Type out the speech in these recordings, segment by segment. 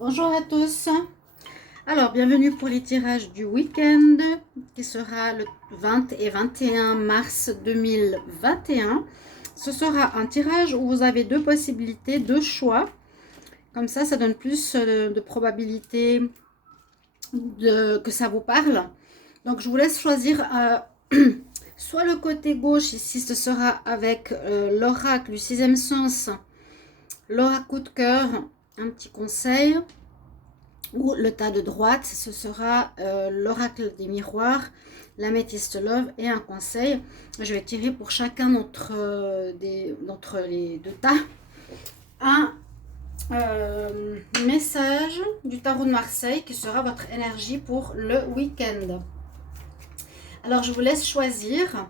Bonjour à tous. Alors, bienvenue pour les tirages du week-end qui sera le 20 et 21 mars 2021. Ce sera un tirage où vous avez deux possibilités, deux choix. Comme ça donne plus de probabilité que ça vous parle. Donc, je vous laisse choisir soit le côté gauche, ici ce sera avec l'oracle du sixième sens, l'aura coup de cœur, un petit conseil. Ou le tas de droite, ce sera l'oracle des miroirs, l'améthyste love et un conseil. Je vais tirer pour chacun d'entre les deux tas un message du tarot de Marseille qui sera votre énergie pour le week-end. Alors je vous laisse choisir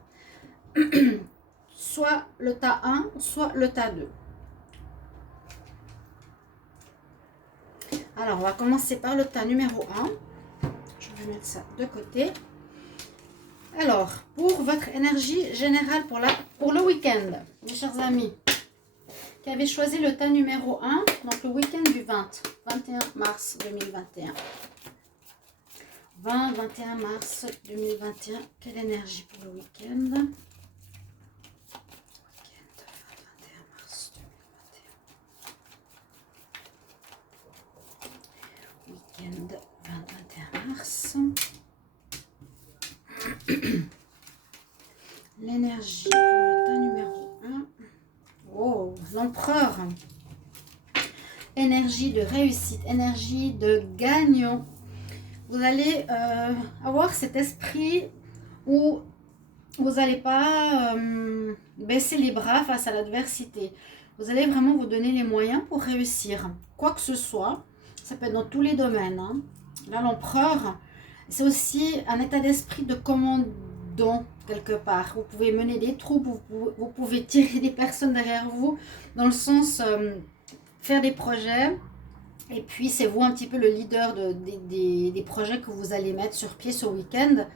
soit le tas 1, soit le tas 2. Alors on va commencer par le tas numéro 1. Je vais mettre ça de côté. Alors, pour votre énergie générale pour le week-end, mes chers amis, qui avez choisi le tas numéro 1, donc le week-end du 21 mars 2021. 21 mars 2021, quelle énergie pour le week-end? Week-end 21 mars. L'énergie pour le tas numéro 1. Oh, l'empereur. Énergie de réussite, énergie de gagnant. Vous allez avoir cet esprit où vous n'allez pas baisser les bras face à l'adversité. Vous allez vraiment vous donner les moyens pour réussir. Quoi que ce soit, ça peut être dans tous les domaines. Hein. Là, l'empereur, c'est aussi un état d'esprit de commandant quelque part. Vous pouvez mener des troupes, vous pouvez tirer des personnes derrière vous, dans le sens faire des projets. Et puis, c'est vous un petit peu le leader des projets que vous allez mettre sur pied ce week-end.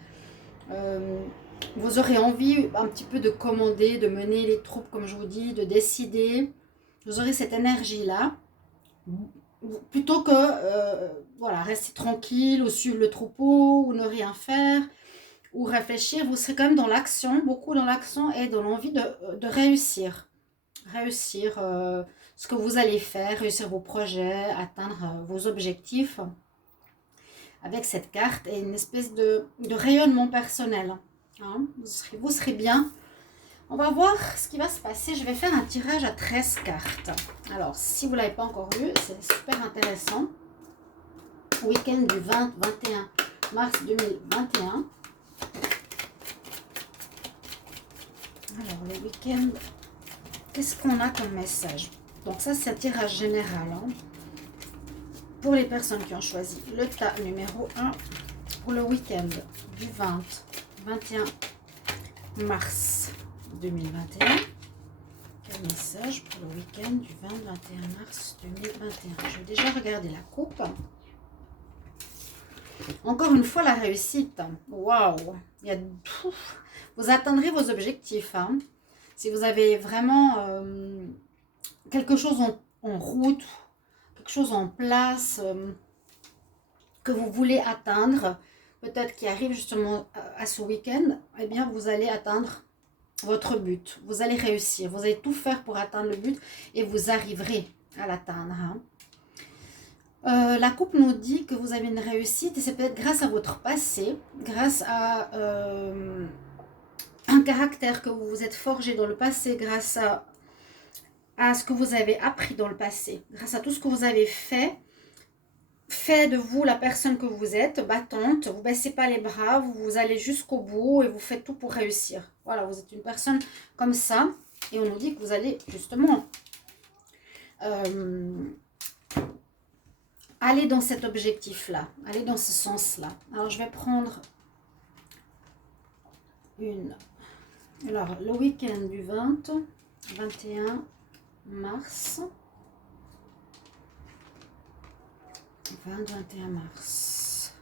Vous aurez envie un petit peu de commander, de mener les troupes, comme je vous dis, de décider. Vous aurez cette énergie-là. Plutôt que voilà, rester tranquille ou suivre le troupeau ou ne rien faire ou réfléchir, vous serez quand même dans l'action, beaucoup dans l'action et dans l'envie de réussir. Réussir ce que vous allez faire, réussir vos projets, atteindre vos objectifs avec cette carte et une espèce de rayonnement personnel. Hein, vous serez bien. On va voir ce qui va se passer. Je vais faire un tirage à 13 cartes. Alors, si vous ne l'avez pas encore vu, c'est super intéressant. Week-end du 20-21 mars 2021. Alors, le week-end, qu'est-ce qu'on a comme message? Donc ça, c'est un tirage général. Hein, pour les personnes qui ont choisi le tas numéro 1 pour le week-end du 20-21 mars 2021. Quel message pour le week-end du 20-21 mars 2021? Je vais déjà regarder la coupe. Encore une fois, la réussite. Waouh! Vous atteindrez vos objectifs. Hein. Si vous avez vraiment quelque chose en route, quelque chose en place que vous voulez atteindre, peut-être qui arrive justement à ce week-end, eh bien, vous allez atteindre votre but. Vous allez réussir. Vous allez tout faire pour atteindre le but et vous arriverez à l'atteindre. Hein. La coupe nous dit que vous avez une réussite et c'est peut-être grâce à votre passé, grâce à un caractère que vous vous êtes forgé dans le passé, grâce à ce que vous avez appris dans le passé, grâce à tout ce que vous avez fait de vous la personne que vous êtes, battante, vous ne baissez pas les bras, vous allez jusqu'au bout et vous faites tout pour réussir. Voilà, vous êtes une personne comme ça et on nous dit que vous allez justement aller dans cet objectif-là, aller dans ce sens-là. Alors, je vais prendre une. Alors, le week-end du 21 mars. 21 mars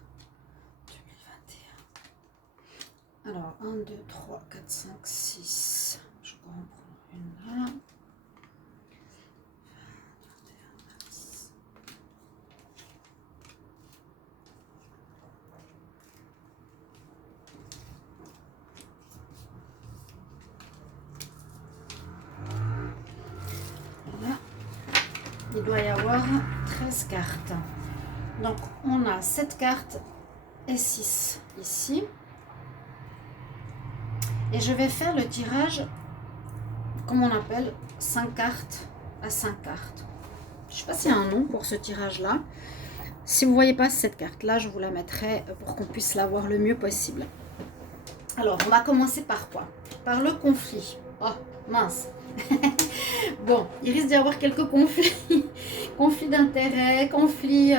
2021. Alors, 1, 2, 3, 4, 5, 6. Je vais en prendre une là. il doit y avoir 13 cartes. Donc, on a 7 cartes et 6 ici. Et je vais faire le tirage, comme on appelle, 5 cartes à 5 cartes. Je ne sais pas s'il y a un nom pour ce tirage-là. Si vous ne voyez pas cette carte-là, je vous la mettrai pour qu'on puisse la voir le mieux possible. Alors, on va commencer par quoi? Par le conflit. Oh, mince. Bon, il risque d'y avoir quelques conflits. Conflits d'intérêts, conflits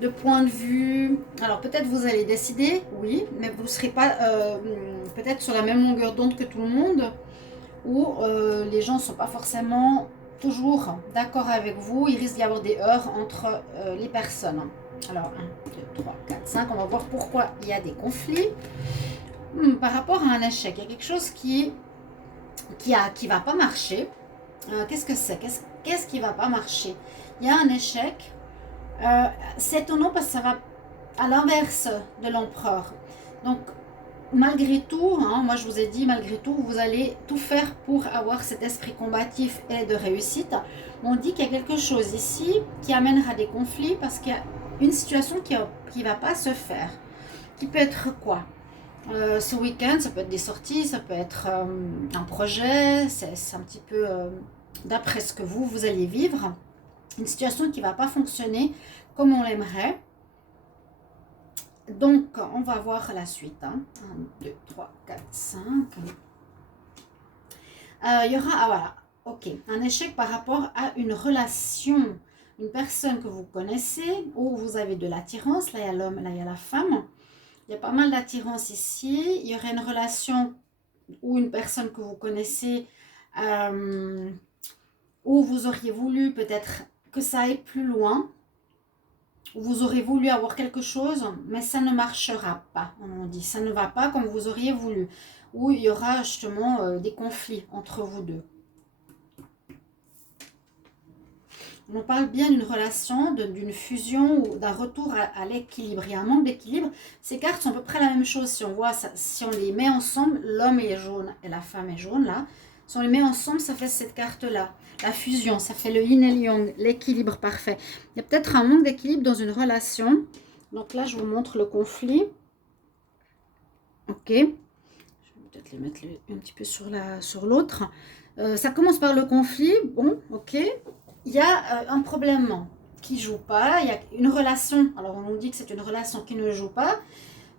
de point de vue. Alors, peut-être vous allez décider, oui, mais vous ne serez pas peut-être sur la même longueur d'onde que tout le monde, ou les gens ne sont pas forcément toujours d'accord avec vous. Il risque d'y avoir des heurts entre les personnes. Alors, 1, 2, 3, 4, 5. On va voir pourquoi il y a des conflits. Par rapport à un échec, il y a quelque chose qui va pas marcher. Qu'est-ce que c'est? Qu'est-ce qui va pas marcher? Il y a un échec. C'est étonnant parce que ça va à l'inverse de l'empereur. Donc, malgré tout, hein, moi je vous ai dit, malgré tout, vous allez tout faire pour avoir cet esprit combatif et de réussite. On dit qu'il y a quelque chose ici qui amènera des conflits parce qu'il y a une situation qui va pas se faire. Qui peut être quoi? Ce week-end, ça peut être des sorties, ça peut être un projet, c'est un petit peu d'après ce que vous allez vivre. Une situation qui ne va pas fonctionner comme on l'aimerait. Donc, on va voir la suite. 1, 2, 3, 4, 5. Il y aura, voilà, ok, un échec par rapport à une relation, une personne que vous connaissez, où vous avez de l'attirance. Là, il y a l'homme, là, il y a la femme. Il y a pas mal d'attirance ici. Il y aurait une relation ou une personne que vous connaissez où vous auriez voulu peut-être que ça aille plus loin. Vous aurez voulu avoir quelque chose, mais ça ne marchera pas. On dit, ça ne va pas comme vous auriez voulu. Ou il y aura justement des conflits entre vous deux. On parle bien d'une relation, d'une fusion ou d'un retour à l'équilibre. Il y a un manque d'équilibre. Ces cartes sont à peu près la même chose. Si on voit, si on les met ensemble, l'homme est jaune et la femme est jaune là. Si on les met ensemble, ça fait cette carte-là. La fusion, ça fait le yin et le yang, l'équilibre parfait. Il y a peut-être un manque d'équilibre dans une relation. Donc là, je vous montre le conflit. Ok. Je vais peut-être les mettre un petit peu sur l'autre. Ça commence par le conflit. Bon, ok. Il y a un problème qui ne joue pas, il y a une relation, alors on nous dit que c'est une relation qui ne joue pas,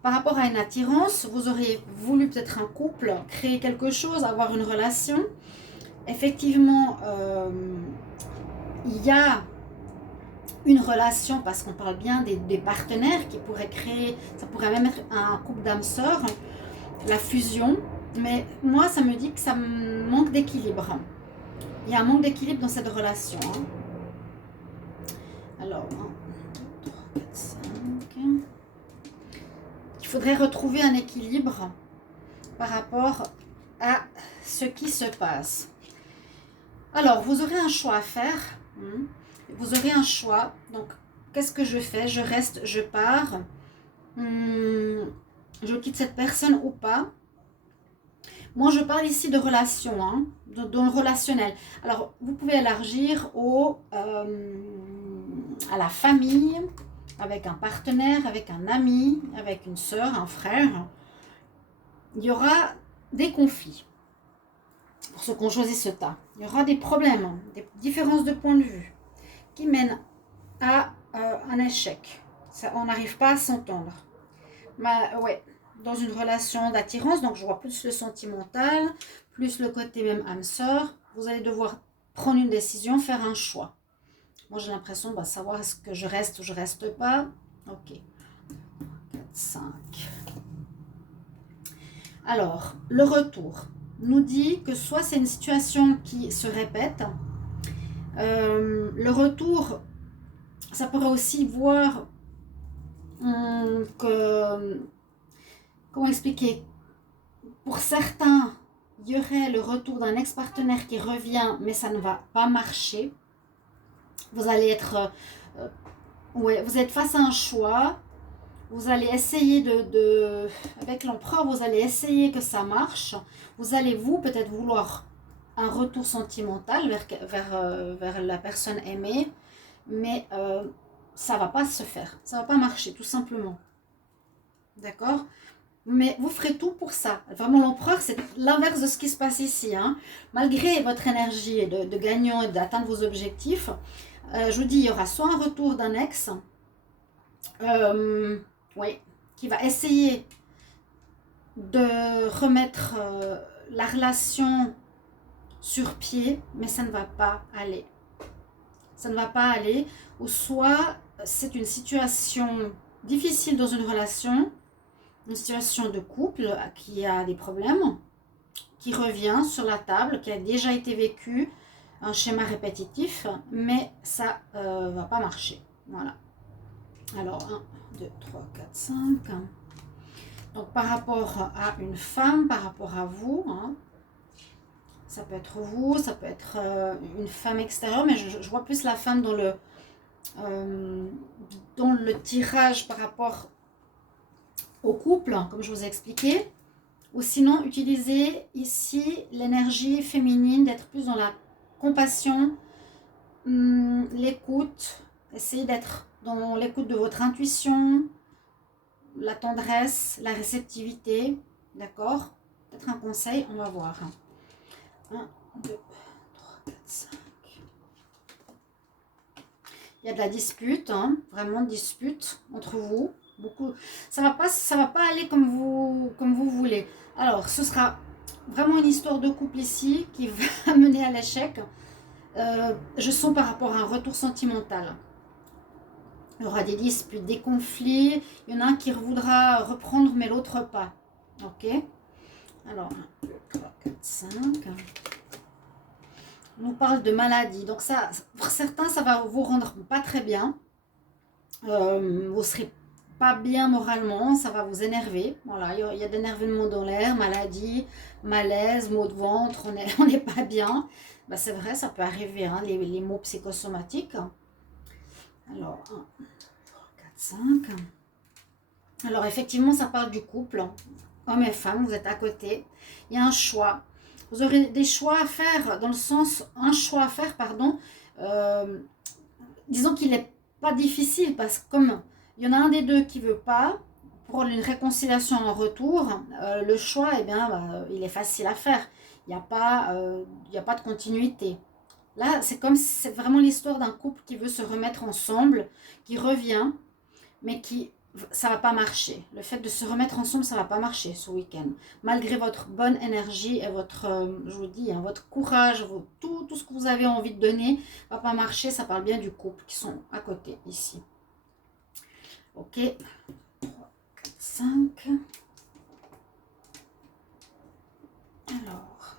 par rapport à une attirance, vous auriez voulu peut-être un couple, créer quelque chose, avoir une relation. Effectivement, il y a une relation, parce qu'on parle bien des partenaires qui pourraient créer, ça pourrait même être un couple d'âmes sœurs, la fusion, mais moi ça me dit que ça manque d'équilibre. Il y a un manque d'équilibre dans cette relation. Alors, 1, 2, 3, 4, 5. Il faudrait retrouver un équilibre par rapport à ce qui se passe. Alors, vous aurez un choix à faire. Vous aurez un choix. Donc, qu'est-ce que je fais? Je reste, je pars. Je quitte cette personne ou pas? Moi, je parle ici de relation, hein, dans le relationnel. Alors, vous pouvez élargir à la famille, avec un partenaire, avec un ami, avec une sœur, un frère. Il y aura des conflits pour ceux qui ont choisi ce tas. Il y aura des problèmes, des différences de point de vue qui mènent à un échec. Ça, on n'arrive pas à s'entendre. Ouais. Dans une relation d'attirance, donc je vois plus le sentimental, plus le côté même âme sœur, vous allez devoir prendre une décision, faire un choix. Moi j'ai l'impression de savoir est-ce que je reste ou je reste pas. Ok. 4, 5. Alors, le retour nous dit que soit c'est une situation qui se répète, le retour, ça pourrait aussi voir que... Comment expliquer? Pour certains, il y aurait le retour d'un ex-partenaire qui revient, mais ça ne va pas marcher. Vous allez être... ouais, vous êtes face à un choix. Vous allez essayer avec l'empereur, vous allez essayer que ça marche. Vous allez peut-être vouloir un retour sentimental vers la personne aimée, mais ça va pas se faire, ça va pas marcher, tout simplement. D'accord? Mais vous ferez tout pour ça. Vraiment, l'empereur, c'est l'inverse de ce qui se passe ici, hein. Malgré votre énergie de gagnant et d'atteindre vos objectifs, je vous dis, il y aura soit un retour d'un ex, oui, qui va essayer de remettre la relation sur pied, mais ça ne va pas aller. Ça ne va pas aller. Ou soit c'est une situation difficile dans une relation, une situation de couple qui a des problèmes, qui revient sur la table, qui a déjà été vécu, un schéma répétitif, mais ça va pas marcher. Voilà. Alors, 1, 2, 3, 4, 5. Donc, par rapport à une femme, par rapport à vous, hein, ça peut être vous, ça peut être une femme extérieure, mais je vois plus la femme dans le tirage par rapport au couple, comme je vous ai expliqué. Ou sinon, utilisez ici l'énergie féminine, d'être plus dans la compassion, l'écoute. Essayez d'être dans l'écoute de votre intuition, la tendresse, la réceptivité. D'accord? Peut-être un conseil, on va voir. 1, 2, 3, 4, 5. Il y a de la dispute, hein, vraiment de dispute entre vous. Beaucoup. Ça va pas aller comme vous voulez. Alors, ce sera vraiment une histoire de couple ici qui va mener à l'échec. Je sens par rapport à un retour sentimental. Il y aura des disputes, des conflits. Il y en a un qui voudra reprendre, mais l'autre pas. Ok? Alors, 1, 2, 3, 4, 5. On nous parle de maladie. Donc ça, pour certains, ça va vous rendre pas très bien. Vous serez pas bien moralement, ça va vous énerver. Voilà, il y a de l'énervement dans l'air, maladie, malaise, maux de ventre, on n'est pas bien. Bah, c'est vrai, ça peut arriver, hein, les maux psychosomatiques. Alors, 1, 2, 3, 4, 5. Alors, effectivement, ça parle du couple. Homme et femme, vous êtes à côté. Il y a un choix. Vous aurez des choix à faire, dans le sens, un choix à faire, pardon. Disons qu'il n'est pas difficile, parce que comme il y en a un des deux qui ne veut pas, pour une réconciliation en retour, le choix, eh bien, il est facile à faire. Il n'y a pas de continuité. Là, c'est vraiment l'histoire d'un couple qui veut se remettre ensemble, qui revient, mais ça va pas marcher. Le fait de se remettre ensemble, ça va pas marcher ce week-end. Malgré votre bonne énergie et votre, je vous dis, hein, votre courage, tout ce que vous avez envie de donner, va pas marcher. Ça parle bien du couple qui sont à côté ici. Ok. 3, 4, 5. Alors.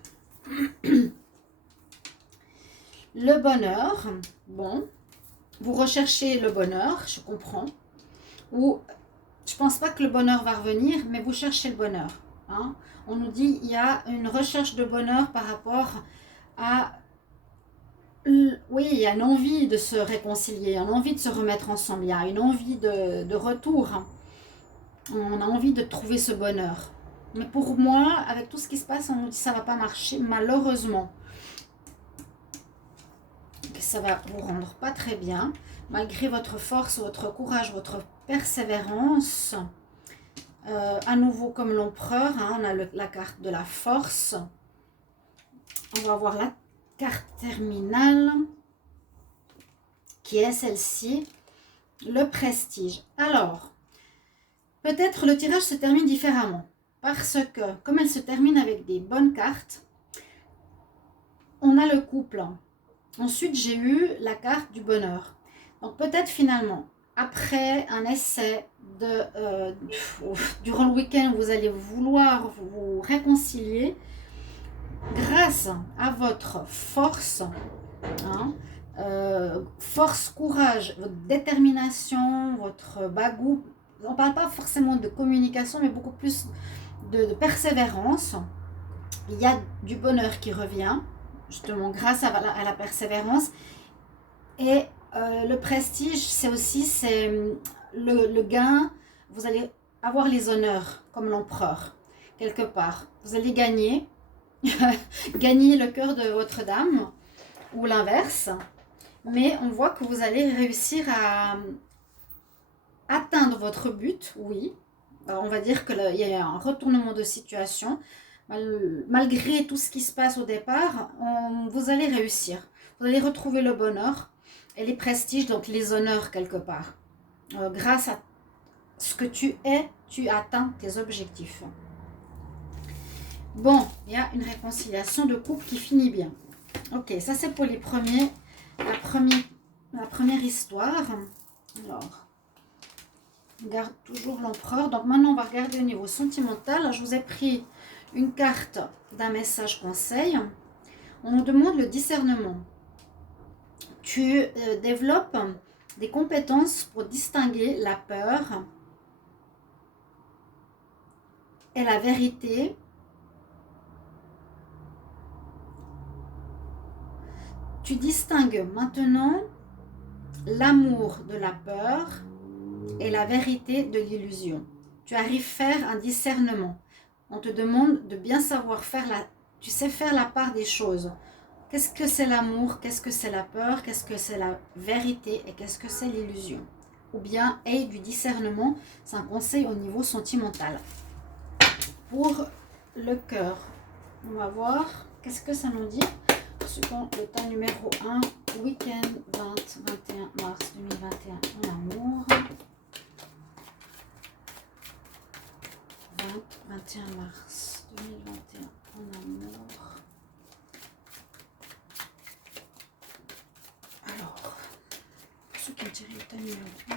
Le bonheur. Bon. Vous recherchez le bonheur, je comprends. Ou je pense pas que le bonheur va revenir, mais vous cherchez le bonheur. Hein. On nous dit il y a une recherche de bonheur par rapport à... Oui, il y a une envie de se réconcilier, une envie de se remettre ensemble, il y a une envie de retour. On a envie de trouver ce bonheur. Mais pour moi, avec tout ce qui se passe, on nous dit que ça ne va pas marcher, malheureusement. Ça va vous rendre pas très bien, malgré votre force, votre courage, votre persévérance. À nouveau comme l'empereur, hein, on a la carte de la force. On va voir la carte terminale, qui est celle-ci, le prestige. Alors, peut-être le tirage se termine différemment, parce que comme elle se termine avec des bonnes cartes, on a le couple. Ensuite, j'ai eu la carte du bonheur. Donc peut-être finalement, après un essai durant le week-end, vous allez vouloir vous réconcilier grâce à votre force, hein, force, courage, votre détermination, votre bagou. On ne parle pas forcément de communication, mais beaucoup plus de persévérance. Il y a du bonheur qui revient, justement grâce à la persévérance. Et le prestige, c'est le gain. Vous allez avoir les honneurs comme l'empereur, quelque part. Vous allez gagner. gagner le cœur de votre dame ou l'inverse. Mais on voit que vous allez réussir à atteindre votre but, oui. On va dire qu'il y a un retournement de situation. Malgré tout ce qui se passe au départ, vous allez réussir. Vous allez retrouver le bonheur et les prestiges, donc les honneurs quelque part. Grâce à ce que tu es, tu atteins tes objectifs. Bon, il y a une réconciliation de couple qui finit bien. Ok, ça c'est pour les premiers, la première histoire. Alors, on garde toujours l'empereur. Donc maintenant, on va regarder au niveau sentimental. Je vous ai pris une carte d'un message conseil. On nous demande le discernement. Tu développes des compétences pour distinguer la peur et la vérité. Tu distingues maintenant l'amour de la peur et la vérité de l'illusion. Tu arrives à faire un discernement. On te demande de bien savoir faire tu sais faire la part des choses. Qu'est-ce que c'est l'amour? Qu'est-ce que c'est la peur? Qu'est-ce que c'est la vérité? Et qu'est-ce que c'est l'illusion? Ou bien, aie du discernement, c'est un conseil au niveau sentimental. Pour le cœur, on va voir qu'est-ce que ça nous dit. Suivant le temps numéro 1, week-end 20-21 mars 2021 en amour. 20-21 mars 2021 en amour. Alors, pour ceux qui ont tiré le temps numéro 1,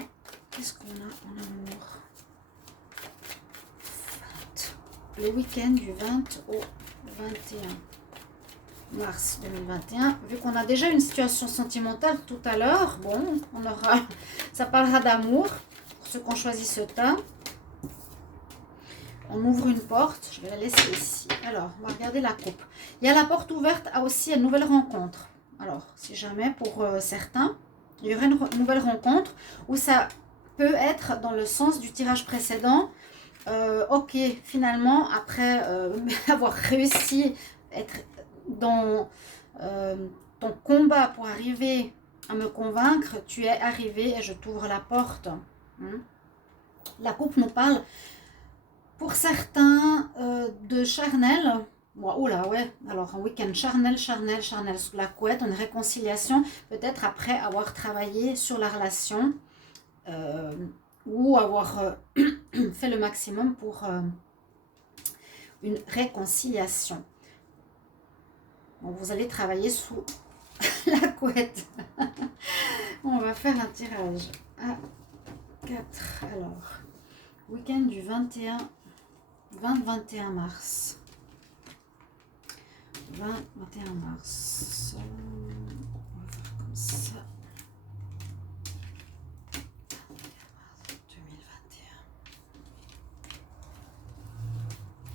qu'est-ce qu'on a en amour? 20. Le week-end du 20 au 21 mars 2021, vu qu'on a déjà une situation sentimentale tout à l'heure, bon, ça parlera d'amour pour ceux qui ont choisi ce temps. On ouvre une porte, je vais la laisser ici. Alors, on va regarder la coupe. Il y a la porte ouverte à aussi une nouvelle rencontre. Alors, si jamais pour certains, il y aurait une nouvelle rencontre où ça peut être dans le sens du tirage précédent. Ok, finalement, après avoir réussi à être dans ton combat pour arriver à me convaincre, tu es arrivé et je t'ouvre la porte. La coupe nous parle pour certains de charnel. Oh là, ouais, alors un week-end charnel sous la couette, une réconciliation, peut-être après avoir travaillé sur la relation ou avoir fait le maximum pour une réconciliation. Donc, vous allez travailler sous la couette. On va faire un tirage à 4. Alors, week-end du 20-21 mars. 20-21 mars. On va faire comme ça.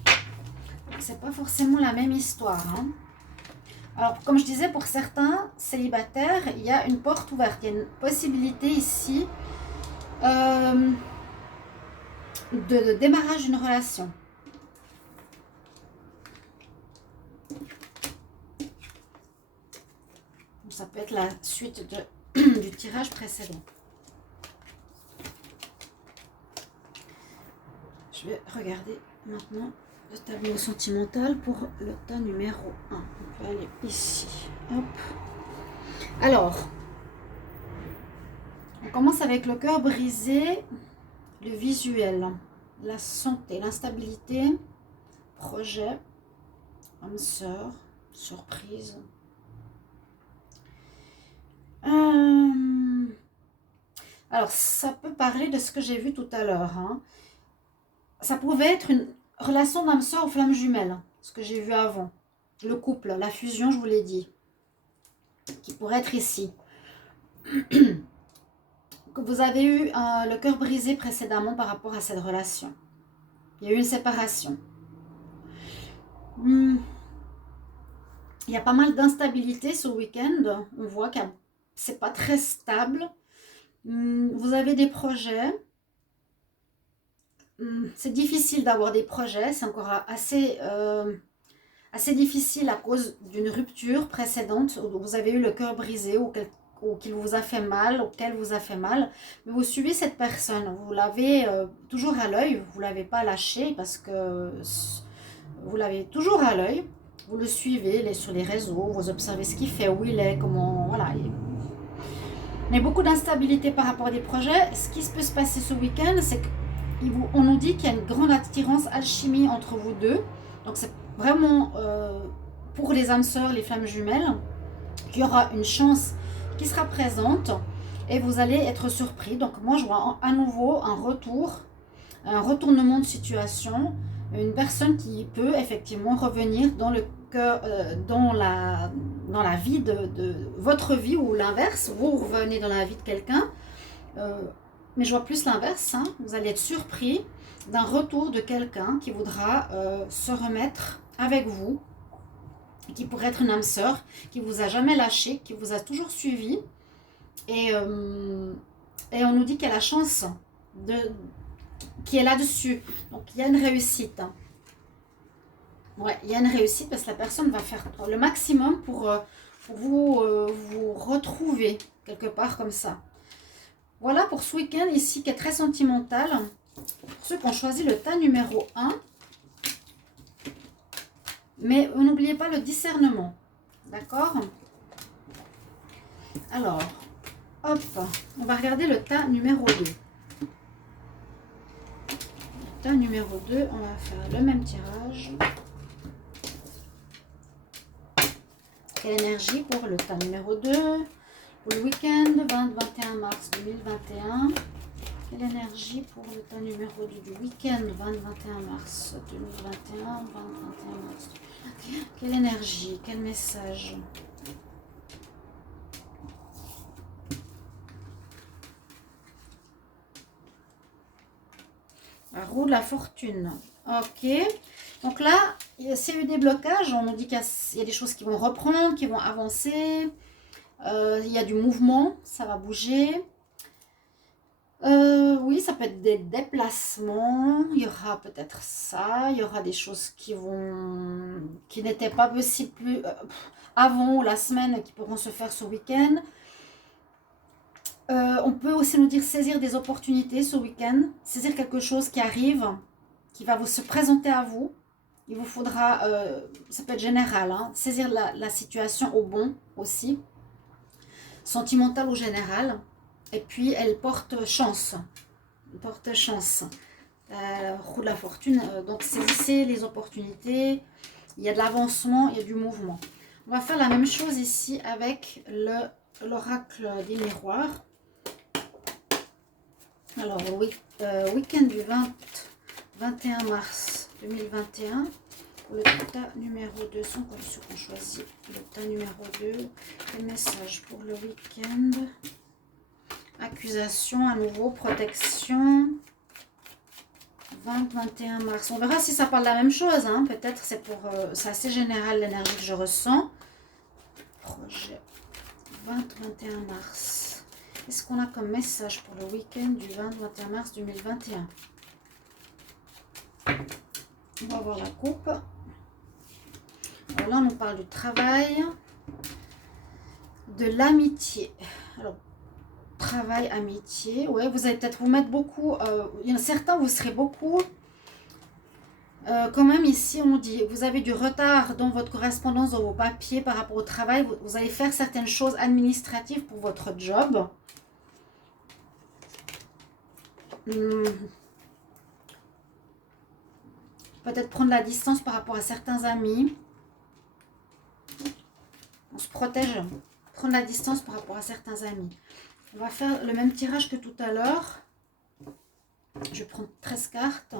2021. C'est pas forcément la même histoire, hein. Alors, comme je disais, pour certains célibataires, il y a une porte ouverte. Il y a une possibilité ici de démarrage d'une relation. Ça peut être la suite du tirage précédent. Je vais regarder maintenant le tableau sentimental pour le tas numéro 1. On peut aller ici. Hop. Alors, on commence avec le cœur brisé, le visuel, la santé, l'instabilité, projet, âme sœur, surprise. Alors, ça peut parler de ce que j'ai vu tout à l'heure. Hein. Ça pouvait être une relation d'âme sœur aux flammes jumelles, ce que j'ai vu avant. Le couple, la fusion, je vous l'ai dit, qui pourrait être ici. Que vous avez eu le cœur brisé précédemment par rapport à cette relation. Il y a eu une séparation. Il y a pas mal d'instabilité ce week-end. On voit que c'est pas très stable. Vous avez des projets. C'est difficile d'avoir des projets. C'est encore assez assez difficile à cause d'une rupture précédente où vous avez eu le cœur brisé ou qu'il vous a fait mal, auquel vous a fait mal. Mais vous suivez cette personne, vous l'avez toujours à l'œil, vous ne l'avez pas lâché parce que vous l'avez toujours à l'œil. Vous le suivez sur les réseaux, vous observez ce qu'il fait, où il est, comment... Voilà. Mais beaucoup d'instabilité par rapport à des projets. Ce qui peut se passer ce week-end, c'est qu'on nous dit qu'il y a une grande attirance, alchimie entre vous deux. Donc c'est vraiment pour les âmes sœurs, les flammes jumelles, qu'il y aura une chance qui sera présente et vous allez être surpris. Donc moi je vois à nouveau un retournement de situation, une personne qui peut effectivement revenir dans le cœur, dans la vie de votre vie, ou l'inverse, vous revenez dans la vie de quelqu'un. Mais je vois plus l'inverse, hein. Vous allez être surpris d'un retour de quelqu'un qui voudra se remettre avec vous, qui pourrait être une âme sœur, qui vous a jamais lâché, qui vous a toujours suivi. Et on nous dit qu'il y a la chance qui est là-dessus. Donc il y a une réussite. Ouais, il y a une réussite parce que la personne va faire le maximum pour vous retrouver quelque part comme ça. Voilà pour ce week-end ici qui est très sentimental. Pour ceux qui ont choisi le tas numéro 1. Mais n'oubliez pas le discernement. D'accord? Alors, hop, on va regarder le tas numéro 2. Le tas numéro 2, on va faire le même tirage. Quelle énergie pour le tas numéro 2? Pour le week-end 20-21 mars 2021. Quelle énergie pour le tas numéro 2 du week-end 20-21 mars 2021, 20-21 mars 2021. Quelle énergie, quel message? La roue de la fortune. Ok. Donc là, c'est eu des blocages. On nous dit qu'il y a des choses qui vont reprendre, qui vont avancer. Il y a du mouvement, ça va bouger. Oui, ça peut être des déplacements. Il y aura peut-être ça. Il y aura des choses qui n'étaient pas possibles plus avant ou la semaine, qui pourront se faire ce week-end. On peut aussi nous dire saisir des opportunités ce week-end, saisir quelque chose qui arrive, qui va se présenter à vous. Il vous faudra, ça peut être général, hein, saisir la situation au bon aussi, sentimental ou général. Et puis elle porte chance, roue de la fortune. Donc saisissez les opportunités, il y a de l'avancement, il y a du mouvement. On va faire la même chose ici avec l'oracle des miroirs. Alors, week-end du 21 mars 2021, pour le tas numéro 2, sans condition qu'on choisit le tas numéro 2. Quel message pour le week-end? Accusation, à nouveau, protection. 20-21 mars. On verra si ça parle de la même chose. Hein. Peut-être c'est assez général l'énergie que je ressens. Projet 20-21 mars. Qu'est-ce qu'on a comme message pour le week-end du 20-21 mars 2021? On va voir la coupe. Alors là, on nous parle du travail, de l'amitié. Alors, travail, amitié. Ouais, vous allez peut-être vous mettre beaucoup. Il y en a certains, vous serez beaucoup. Quand même, ici, on dit vous avez du retard dans votre correspondance, dans vos papiers par rapport au travail. Vous allez faire certaines choses administratives pour votre job. Peut-être prendre la distance par rapport à certains amis. On se protège. Prendre la distance par rapport à certains amis. On va faire le même tirage que tout à l'heure. Je vais prendre 13 cartes.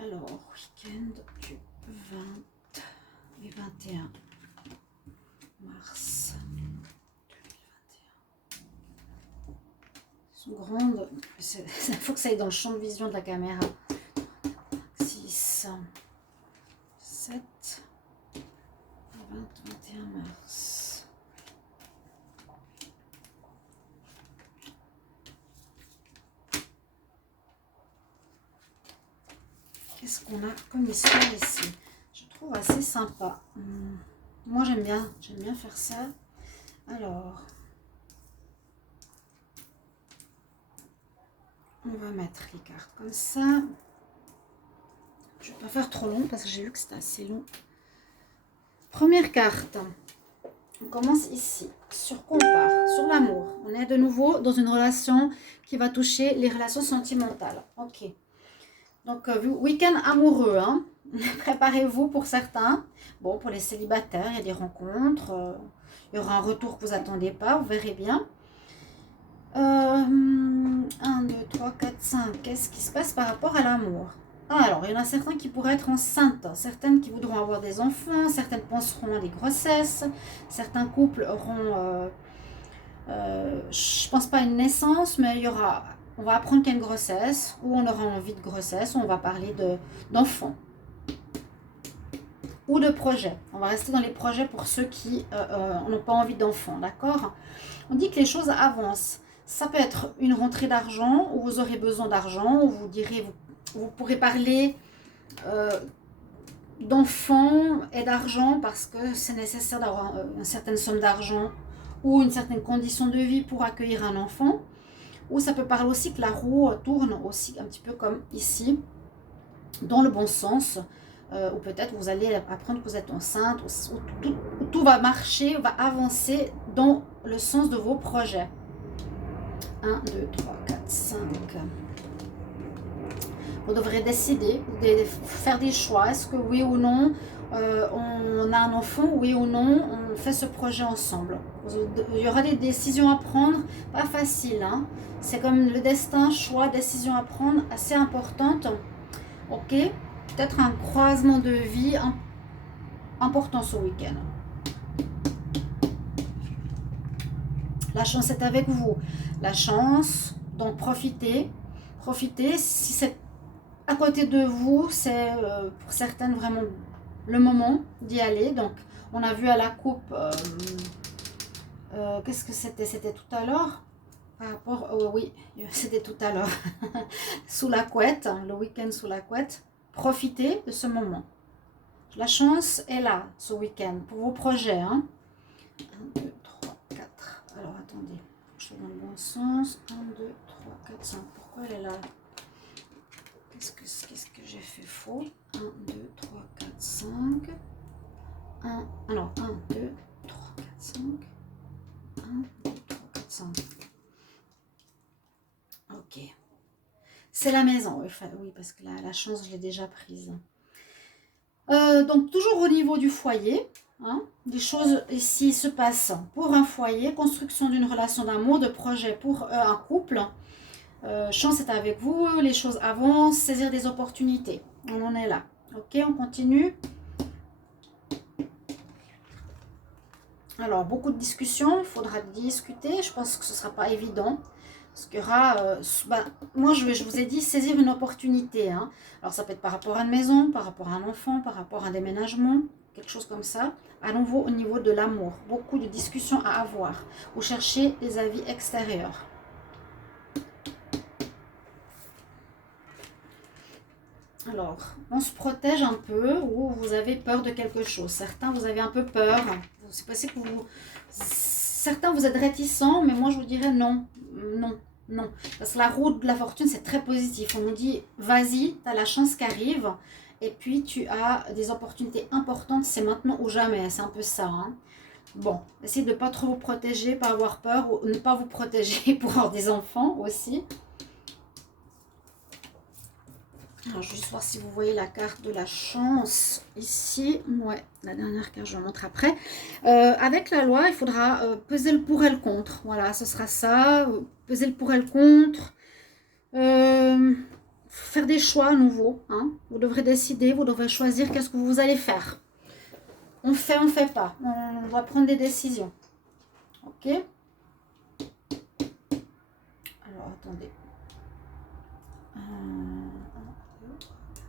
Alors, week-end du 20 et 21 mars 2021. Elles sont grandes. Il faut que ça aille dans le champ de vision de la caméra. 6, 7, 20, 21 mars. Qu'est-ce qu'on a comme histoire ici? Je trouve trouve assez sympa. Moi, j'aime bien faire ça. Alors, on va mettre les cartes comme ça. Je ne vais pas faire trop long parce que j'ai vu que c'était assez long. Première carte. On commence ici. Sur quoi on part? Sur l'amour. On est de nouveau dans une relation qui va toucher les relations sentimentales. Ok. Donc, week-end amoureux. Hein. Préparez-vous pour certains. Bon, pour les célibataires, il y a des rencontres. Il y aura un retour que vous n'attendez pas. Vous verrez bien. 1, 2, 3, 4, 5. Qu'est-ce qui se passe par rapport à l'amour? Alors, il y en a certains qui pourraient être enceintes, certaines qui voudront avoir des enfants, certaines penseront à des grossesses, certains couples auront, je pense pas une naissance, mais on va apprendre qu'il y a une grossesse, ou on aura envie de grossesse, on va parler d'enfants, ou de projets. On va rester dans les projets pour ceux qui n'ont pas envie d'enfants, d'accord? On dit que les choses avancent. Ça peut être une rentrée d'argent, où vous aurez besoin d'argent, où vous direz... Vous pourrez parler d'enfants et d'argent parce que c'est nécessaire d'avoir une certaine somme d'argent ou une certaine condition de vie pour accueillir un enfant. Ou ça peut parler aussi que la roue tourne aussi un petit peu comme ici, dans le bon sens. Ou peut-être vous allez apprendre que vous êtes enceinte, où tout va marcher, va avancer dans le sens de vos projets. 1, 2, 3, 4, 5... Vous devrez décider, faire des choix. Est-ce que oui ou non, on a un enfant, oui ou non, on fait ce projet ensemble. Il y aura des décisions à prendre, pas facile. Hein. C'est comme le destin, choix, décision à prendre, assez importante. Ok, peut-être un croisement de vie important ce week-end. La chance est avec vous. La chance, donc profitez. Profitez. Si c'est à côté de vous, c'est pour certaines vraiment le moment d'y aller. Donc, on a vu à la coupe, qu'est-ce que c'était? C'était tout à l'heure par rapport, oui, c'était tout à l'heure. Sous la couette, le week-end sous la couette. Profitez de ce moment. La chance est là, ce week-end, pour vos projets. Hein. 1, 2, 3, 4. Alors, attendez, je vais dans le bon sens. 1, 2, 3, 4, 5. Pourquoi elle est là? Qu'est-ce que j'ai fait faux? 1, 2, 3, 4, 5. Alors, 1, 2, 3, 4, 5. 1, 2, 3, 4, 5. Ok. C'est la maison. Oui, parce que la chance, je l'ai déjà prise. Donc, toujours au niveau du foyer. Hein, des choses ici se passent pour un foyer. Construction d'une relation d'amour, de projet pour un couple. Chance est avec vous, les choses avancent, saisir des opportunités. On en est là. Ok, on continue. Alors, beaucoup de discussions, il faudra discuter. Je pense que ce ne sera pas évident. Parce qu'il y aura... moi, je vous ai dit saisir une opportunité. Hein. Alors, ça peut être par rapport à une maison, par rapport à un enfant, par rapport à un déménagement, quelque chose comme ça. À nouveau, au niveau de l'amour. Beaucoup de discussions à avoir. Ou chercher des avis extérieurs. Alors, on se protège un peu ou vous avez peur de quelque chose. Certains, vous avez un peu peur. C'est possible que certains, vous êtes réticents, mais moi, je vous dirais non, non, non. Parce que la roue de la fortune, c'est très positif. On nous dit, vas-y, tu as la chance qui arrive. Et puis, tu as des opportunités importantes. C'est maintenant ou jamais. C'est un peu ça. Hein. Bon, essayez de ne pas trop vous protéger, pas avoir peur. Ou ne pas vous protéger pour avoir des enfants aussi. Alors, je vais juste voir si vous voyez la carte de la chance ici. Ouais, la dernière carte, je vous montre après. Avec la loi, il faudra peser le pour et le contre. Voilà, ce sera ça. Peser le pour et le contre. Faire des choix à nouveau. Hein. Vous devrez décider, vous devrez choisir qu'est-ce que vous allez faire. On fait pas. On doit prendre des décisions. Ok. Alors, attendez.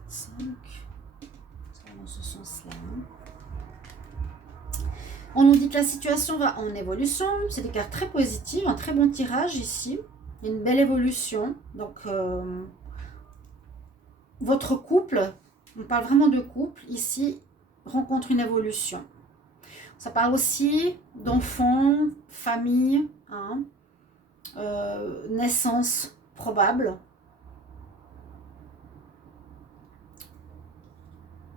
5. Dans ce sens-là. On nous dit que la situation va en évolution. C'est des cartes très positives, un très bon tirage ici. Il y a une belle évolution. Donc, votre couple, on parle vraiment de couple. Ici, rencontre une évolution. Ça parle aussi d'enfants, famille, hein, naissance probable.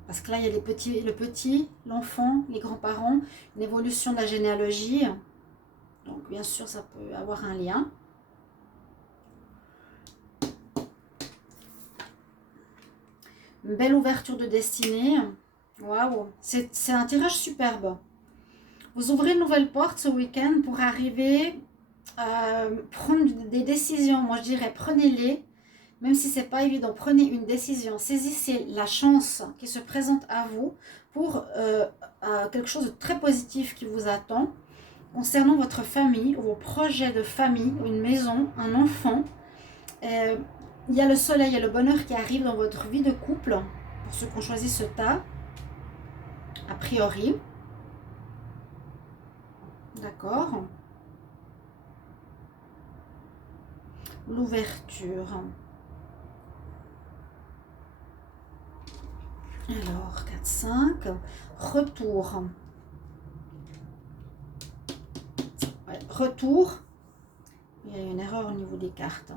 Parce que là, il y a le petit, l'enfant, les grands-parents, une évolution de la généalogie. Donc, bien sûr, ça peut avoir un lien. Une belle ouverture de destinée. Waouh, c'est un tirage superbe. Vous ouvrez une nouvelle porte ce week-end pour arriver à prendre des décisions. Moi, je dirais, prenez-les. Même si ce n'est pas évident, prenez une décision. Saisissez la chance qui se présente à vous pour quelque chose de très positif qui vous attend concernant votre famille, vos projets de famille, une maison, un enfant. Il y a le soleil et le bonheur qui arrivent dans votre vie de couple, pour ceux qui ont choisi ce tas, a priori. D'accord. L'ouverture. Alors, 4, 5. Retour. Ouais, retour. Il y a une erreur au niveau des cartes.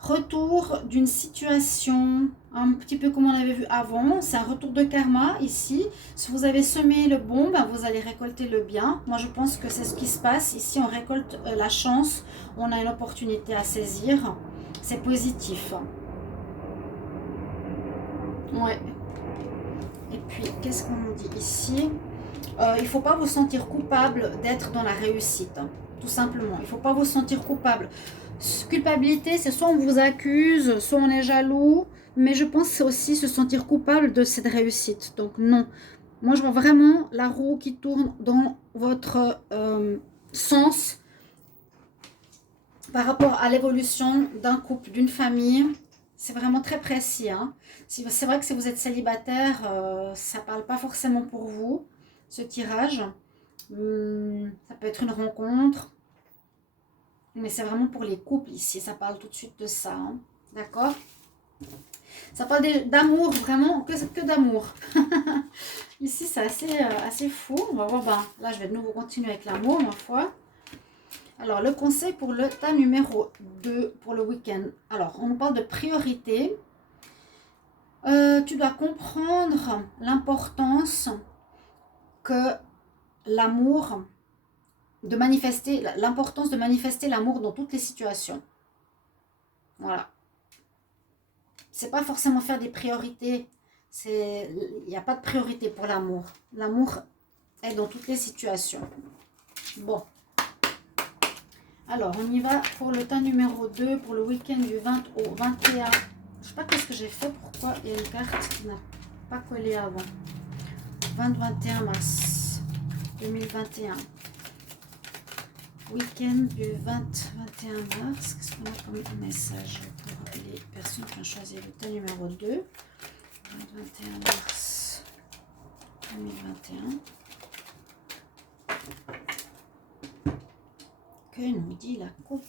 Retour d'une situation un petit peu comme on avait vu avant. C'est un retour de karma ici. Si vous avez semé le bon, ben vous allez récolter le bien. Moi, je pense que c'est ce qui se passe. Ici, on récolte la chance. On a une opportunité à saisir. C'est positif. Ouais. Et puis, qu'est-ce qu'on nous dit ici? Il ne faut pas vous sentir coupable d'être dans la réussite. Tout simplement. Il ne faut pas vous sentir coupable. Culpabilité, c'est soit on vous accuse, soit on est jaloux, mais je pense que c'est aussi se sentir coupable de cette réussite. Donc non, moi je vois vraiment la roue qui tourne dans votre sens par rapport à l'évolution d'un couple, d'une famille. C'est vraiment très précis. Hein. C'est vrai que si vous êtes célibataire, ça ne parle pas forcément pour vous, ce tirage. Ça peut être une rencontre. Mais c'est vraiment pour les couples ici. Ça parle tout de suite de ça. Hein. D'accord? Ça parle d'amour, vraiment, que d'amour. Ici, c'est assez fou. On va voir. Ben, là, je vais de nouveau continuer avec l'amour, ma foi. Alors, le conseil pour le tas numéro 2 pour le week-end. Alors, on nous parle de priorité. Tu dois comprendre l'importance que l'amour... l'importance de manifester l'amour dans toutes les situations. Voilà. C'est pas forcément faire des priorités. Il n'y a pas de priorité pour l'amour. L'amour est dans toutes les situations. Bon. Alors, on y va pour le tas numéro 2, pour le week-end du 20 au 21. Je sais pas qu'est-ce que j'ai fait, pourquoi il y a une carte qui n'a pas collé avant. 20-21 mars 2021. Week-end du 20-21 mars. Qu'est-ce qu'on a comme message pour les personnes qui ont choisi le tas numéro 2? 20-21 mars 2021. Que nous dit la coupe?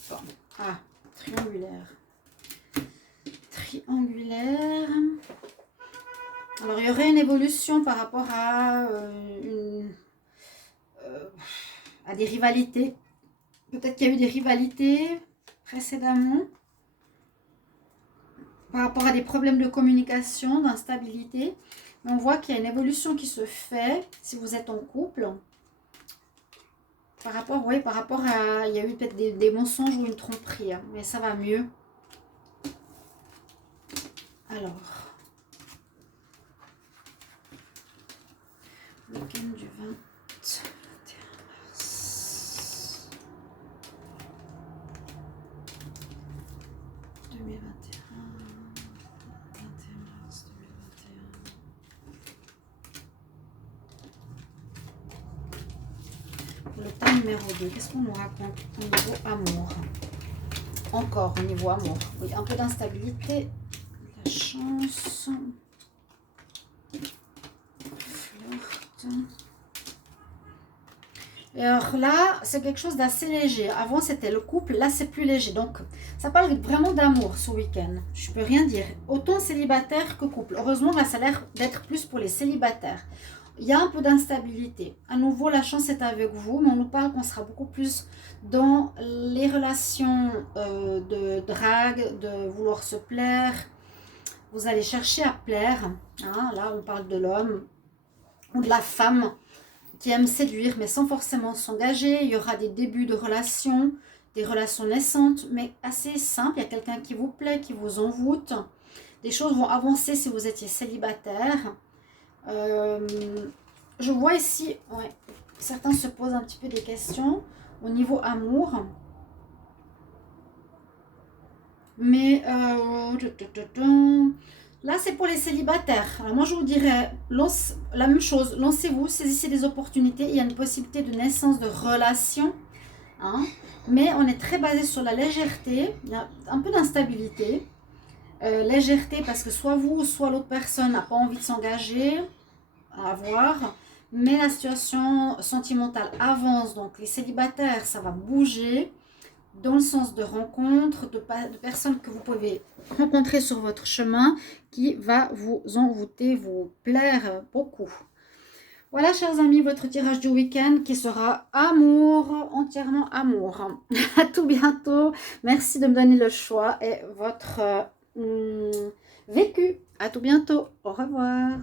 Ah, triangulaire. Triangulaire. Alors, il y aurait une évolution par rapport à, à des rivalités. Peut-être qu'il y a eu des rivalités précédemment par rapport à des problèmes de communication, d'instabilité. Mais on voit qu'il y a une évolution qui se fait si vous êtes en couple. Par rapport, oui, par rapport à... Il y a eu peut-être des mensonges ou une tromperie. Hein, mais ça va mieux. Alors. Week-end du 20. 2021, 21 mars 2021. Pour le tas numéro 2, qu'est-ce qu'on nous raconte au niveau amour? Encore au niveau amour. Oui, un peu d'instabilité. La chance. Flirt. Et alors là, c'est quelque chose d'assez léger. Avant, c'était le couple. Là, c'est plus léger. Donc, ça parle vraiment d'amour ce week-end. Je ne peux rien dire. Autant célibataire que couple. Heureusement, là, ça a l'air d'être plus pour les célibataires. il y a un peu d'instabilité. À nouveau, la chance est avec vous, mais on nous parle qu'on sera beaucoup plus dans les relations de drague, de vouloir se plaire. Vous allez chercher à plaire. Hein, là, on parle de l'homme ou de la femme qui aime séduire, mais sans forcément s'engager. Il y aura des débuts de relations, des relations naissantes, mais assez simples. Il y a quelqu'un qui vous plaît, qui vous envoûte. Des choses vont avancer si vous étiez célibataire. Je vois ici, ouais, certains se posent un petit peu des questions au niveau amour. Mais là, c'est pour les célibataires. Alors moi, je vous dirais, la même chose, lancez-vous, saisissez des opportunités. Il y a une possibilité de naissance de relations. Hein, mais on est très basé sur la légèreté. Il y a un peu d'instabilité. Légèreté parce que soit vous, soit l'autre personne n'a pas envie de s'engager à voir. Mais la situation sentimentale avance. Donc les célibataires, ça va bouger dans le sens de rencontres, de personnes que vous pouvez rencontrer sur votre chemin qui va vous envoûter, vous plaire beaucoup. Voilà, chers amis, votre tirage du week-end qui sera amour, entièrement amour. À tout bientôt. Merci de me donner le choix et votre vécu. À tout bientôt. Au revoir.